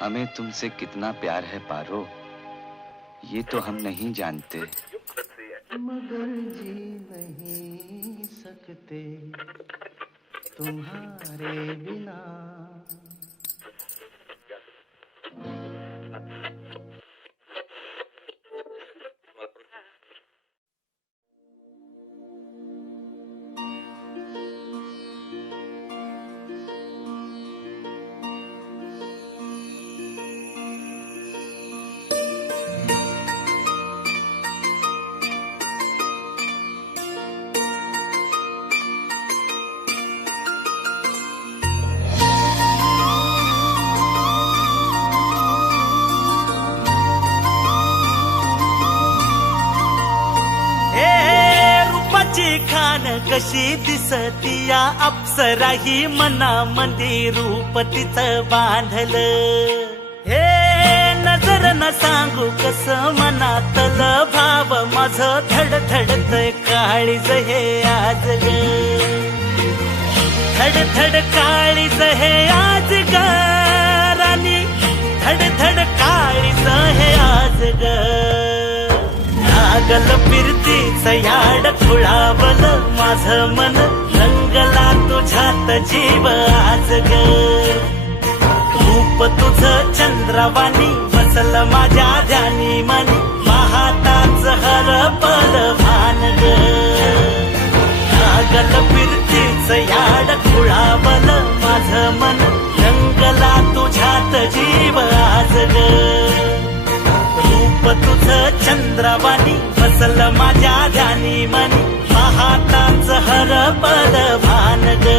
हमें तुमसे कितना प्यार है पारो, ये तो हम नहीं जानते। मगर जी नहीं सकते तुम्हारे बिना। खान कशी दिसतीया अप्सरा ही मनामध्ये रूप तिचं बांधलं। हे नजर न सांगू कस मनातल भाव माझं धडधडतय काळीज हे आज ग, धडधड काळीज हे आज ग राणी, धडधड काळीज हे आज ग। लागल फिरतीच याड खुळावल माझं मन, रंगला तुझ्यात जीव आज ग। रूप तुझं चंद्रवाणी बसल माझ्या ध्यानी मनी, पाहताच हरपल भान ग। लागल फिरतीच याड खुळावल माझं मन, रंगला तुझ्यात जीव आज ग। रूप तुझं चंद्रवाणी बसल माझ्या ध्यानी मनी, पाहताच हरपल भान ग।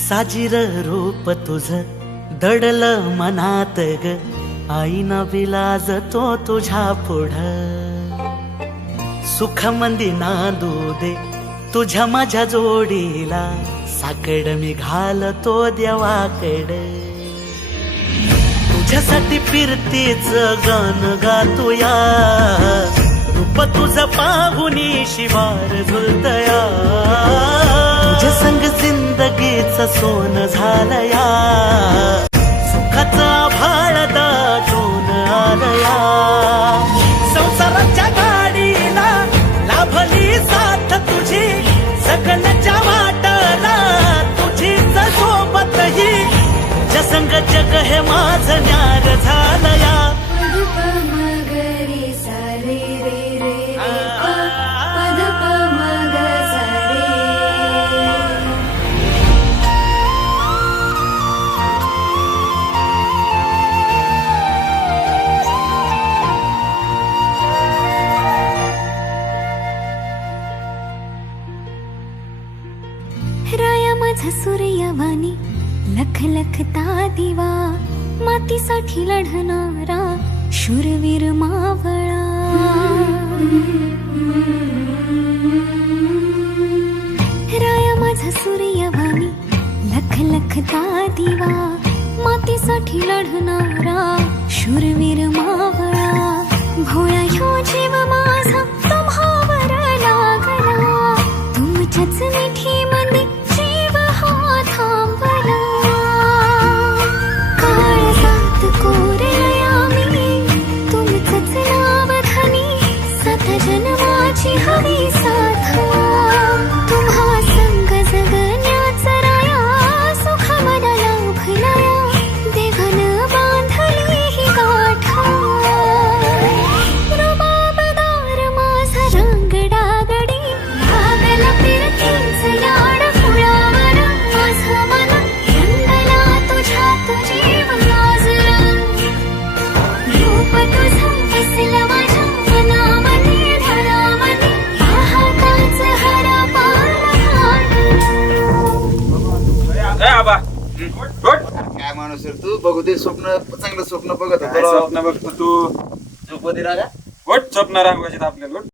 साजीर रूप तुझं दडल मनात ग, आईना विलाज तो तुझ्या पुढं। सुख मंदी नांदू दे तुझ्या माझ्या जोडीला, साकड मी घालतो देवाकड। तुझ्यासाठी फिरतीच गान गातोया, रूप तुझं पाहुनी शिवार झुलतया। तुझ्या संग जिंदगीच सोन झालया, सुखाचा भाळ दाटून आलया। संसाराच्या गाडीला लाभली साथ तुझी, जगण्याच्या वाटला तुझीच सोबत ही। तुझ्या संग जग हे माझं न्यार झालया। राया माझा सूर्यवाणी लख लखता दिवा, मातीसाठी लढणारा शूरवीर मावळा। राया माझा सूर्यवाणी लख लखता दिवा, मातीसाठी लढणारा शूरवीर मावळा। भोळा ह्यो जीव माझा तुम्हावर लागला, तुमच्याच मिठी मध्ये जीव हा थांबला। काळजात कोरलया मी तुमचंच नाव धनी, सात जन्माची हवी साथ। तुम्हा संग जगण्याच राया, सुख मला लाभलया, देवानं बांधली ही गाठ। काय माणूस रे तू, बघू दे स्वप्न, चांगलं स्वप्न बघत काय होतो. स्वप्न बघतो तू? झोपू दे राजा. उठ, स्वप्न रांगवायचे आपल्याला, उठ.